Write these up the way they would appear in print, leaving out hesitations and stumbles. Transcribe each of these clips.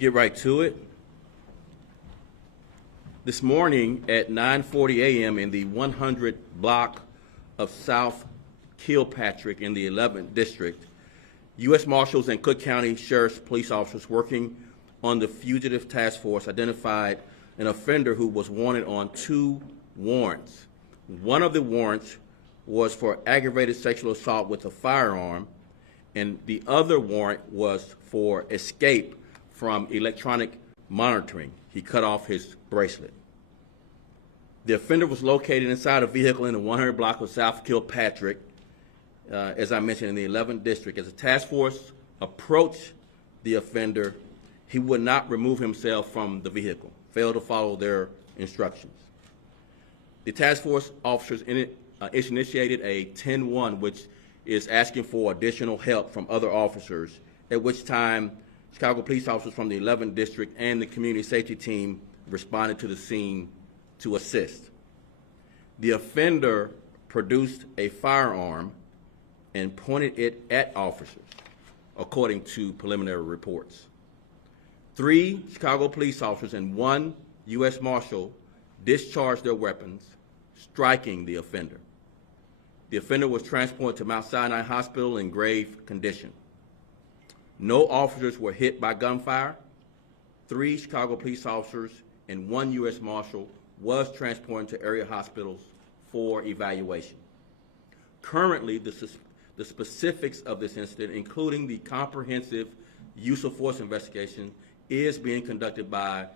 get right to it. This morning at 9:40 a.m. in the 100 block of South Kilpatrick in the 11th District, U.S. Marshals and Cook County Sheriff's police officers working on the fugitive task force identified an offender who was wanted on 2 warrants. One of the warrants was for aggravated sexual assault with a firearm, and the other warrant was for escape from electronic monitoring. He cut off his bracelet. The offender was located inside a vehicle in the 100 block of South Kilpatrick, as I mentioned, in the 11th District. As the task force approached the offender, he would not remove himself from the vehicle, failed to follow their instructions. The task force officers initiated a 10-1, which is asking for additional help from other officers, at which time Chicago police officers from the 11th District and the community safety team responded to the scene to assist. The offender produced a firearm and pointed it at officers, according to preliminary reports. 3 Chicago police officers and 1 U.S. Marshal discharged their weapons, striking the offender. The offender was transported to Mount Sinai Hospital in grave condition. No officers were hit by gunfire. 3 Chicago police officers and 1 U.S. Marshal was transported to area hospitals for evaluation. Currently, the specifics of this incident, including the comprehensive use of force investigation, is being conducted by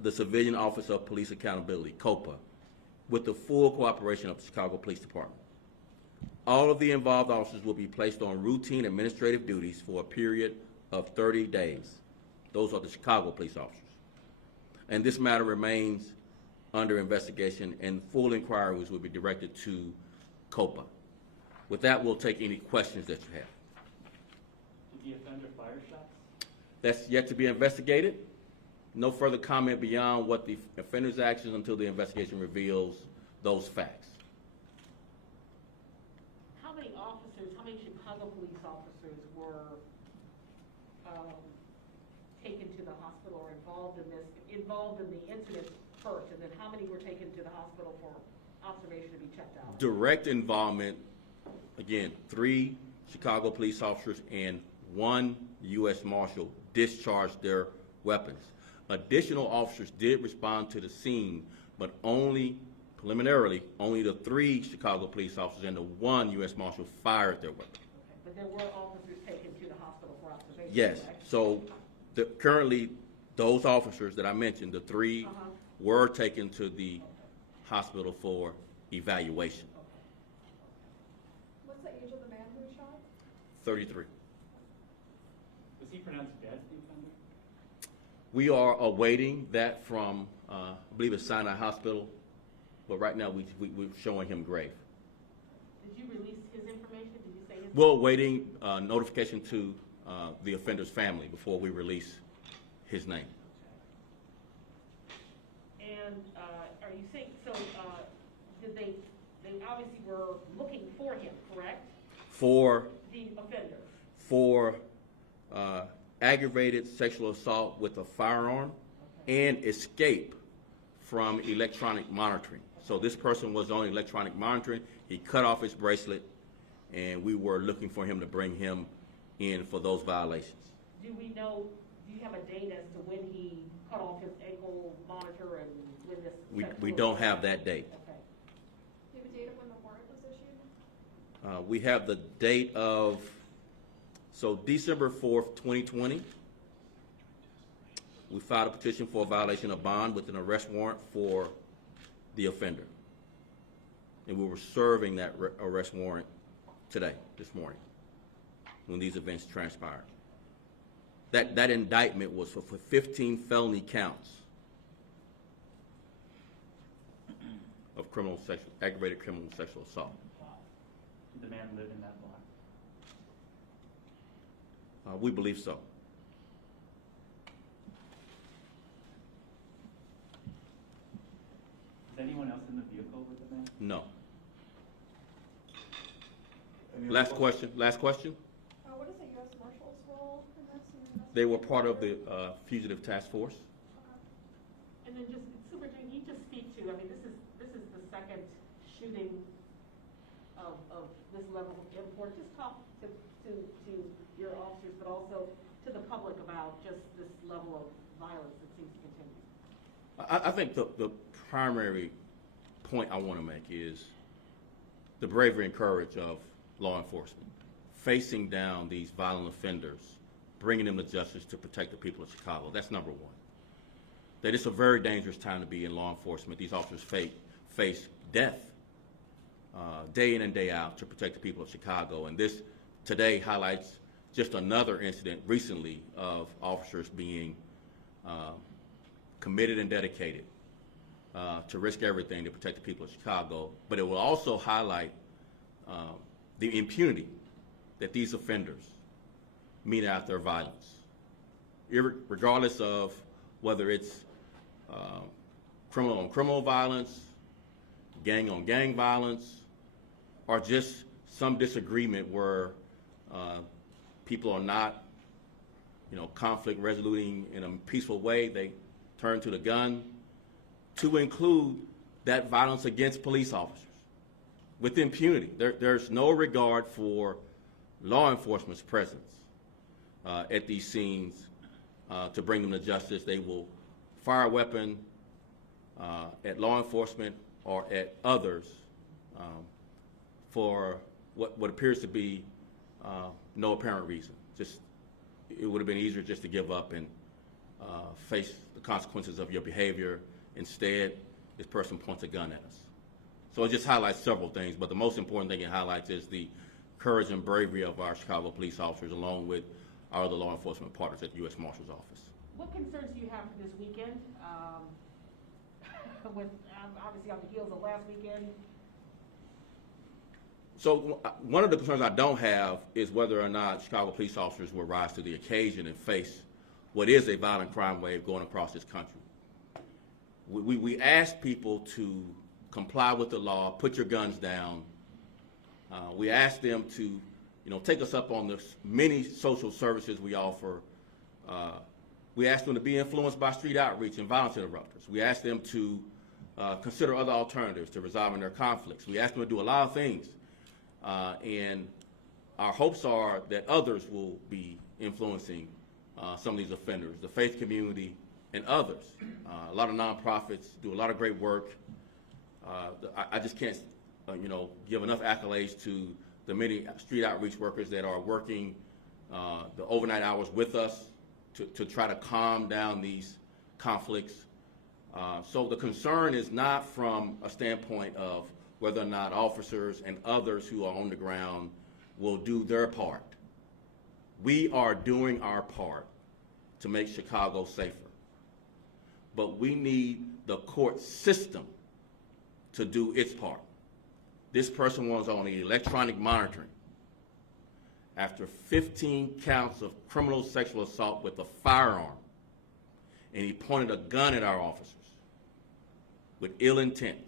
the Civilian Office of Police Accountability, COPA, with the full cooperation of the Chicago Police Department. All of the involved officers will be placed on routine administrative duties for a period of 30 days. Those are the Chicago police officers. And this matter remains under investigation, and full inquiries will be directed to COPA. With that, we'll take any questions that you have. Did the offender fire shots? That's yet to be investigated. No further comment beyond what the offender's actions until the investigation reveals those facts. How many Chicago police officers were taken to the hospital or involved in the incident first, and then how many were taken to the hospital for observation to be checked out? Direct involvement, again, 3 Chicago police officers and 1 U.S. Marshal discharged their weapons. Additional officers did respond to the scene, but preliminarily, only the 3 Chicago police officers and the 1 U.S. Marshal fired their weapons. Okay, but there were officers taken to the hospital for observation, yes, correct? So currently, those officers that I mentioned, the 3 were taken to the hospital for evaluation. What's the age of the man who was shot? 33. Was he pronounced dead, the offender? We are awaiting that from, I believe it's Sinai Hospital, but right now we're showing him grave. Did you release his information? Did you say his We're awaiting notification to the offender's family before we release his name. And are you saying, so did they obviously were looking for him, correct? For The offender. for aggravated sexual assault with a firearm and escape from electronic monitoring. So this person was on electronic monitoring. He cut off his bracelet, and we were looking for him to bring him in for those violations. Do you have a date as to when he cut off his ankle monitor and when this? We don't have that date. Okay. Do you have a date of when the warrant was issued? We have the date of, so December 4th, 2020. We filed a petition for a violation of bond with an arrest warrant for the offender. And we were serving that arrest warrant today, this morning, when these events transpired. That indictment was for 15 felony counts of aggravated criminal sexual assault. Did the man live in that block? We believe so. Is anyone else in the vehicle with the man? No. Last question. What is the U.S. Marshal's role in this? They were part of the fugitive task force. And then just, Superintendent, can you just speak to, I mean, this is the second shooting of this level of import. Just talk to your officers, but also to the public about just this level of violence that seems to continue. I think the primary point I want to make is the bravery and courage of law enforcement, facing down these violent offenders, bringing them to justice to protect the people of Chicago. That's number one. That it's a very dangerous time to be in law enforcement. These officers face death day in and day out to protect the people of Chicago. And this today highlights just another incident recently of officers being committed and dedicated to risk everything to protect the people of Chicago. But it will also highlight the impunity that these offenders mete out their violence, regardless of whether it's criminal on criminal violence, gang on gang violence, or just some disagreement where people are not, conflict resoluting in a peaceful way. They turn to the gun, to include that violence against police officers with impunity. There's no regard for law enforcement's presence at these scenes to bring them to justice. They will fire a weapon at law enforcement or at others for what appears to be no apparent reason. It would have been easier just to give up and face the consequences of your behavior. Instead, this person points a gun at us. So it just highlights several things, but the most important thing it highlights is the courage and bravery of our Chicago police officers, along with our other law enforcement partners at the U.S. Marshal's Office. What concerns do you have for this weekend? With obviously on the heels of last weekend. So one of the concerns I don't have is whether or not Chicago police officers will rise to the occasion and face what is a violent crime wave going across this country. We ask people to comply with the law, put your guns down. We ask them to, take us up on the many social services we offer. We ask them to be influenced by street outreach and violence interrupters. We ask them to consider other alternatives to resolving their conflicts. We ask them to do a lot of things. And our hopes are that others will be influencing some of these offenders, the faith community and others. A lot of nonprofits do a lot of great work. I just can't, give enough accolades to the many street outreach workers that are working the overnight hours with us to try to calm down these conflicts. So the concern is not from a standpoint of whether or not officers and others who are on the ground will do their part. We are doing our part to make Chicago safer. But we need the court system to do its part. This person was on electronic monitoring after 15 counts of criminal sexual assault with a firearm, and he pointed a gun at our officers with ill intent.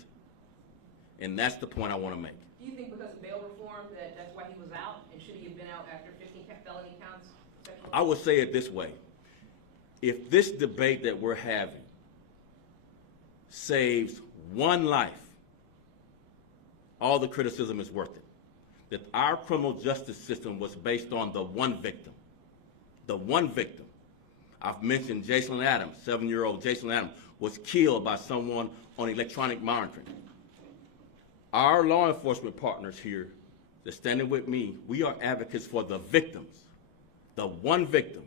And that's the point I want to make. Do you think because of bail reform that's why he was out, and should he have been out after 15 felony counts? I would say it this way. If this debate that we're having saves one life, all the criticism is worth it. That our criminal justice system was based on the one victim. The one victim. I've mentioned Jason Adams, 7-year-old Jason Adams, was killed by someone on electronic monitoring. Our law enforcement partners here that's standing with me, we are advocates for the victims. The one victim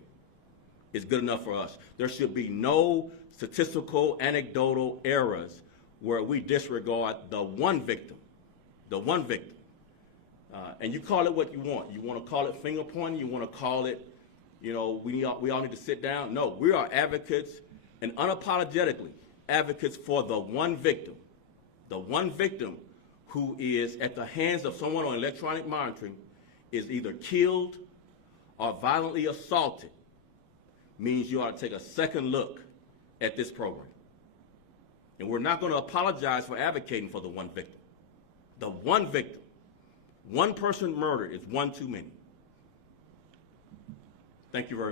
is good enough for us. There should be no statistical, anecdotal errors where we disregard the one victim. The one victim. And you call it what you want. You want to call it finger pointing. You want to call it, we all need to sit down. No, we are advocates and unapologetically advocates for the one victim. The one victim who is at the hands of someone on electronic monitoring is either killed or violently assaulted, means you ought to take a second look at this program. And we're not going to apologize for advocating for the one victim. The one victim. One person murdered is one too many. Thank you very much.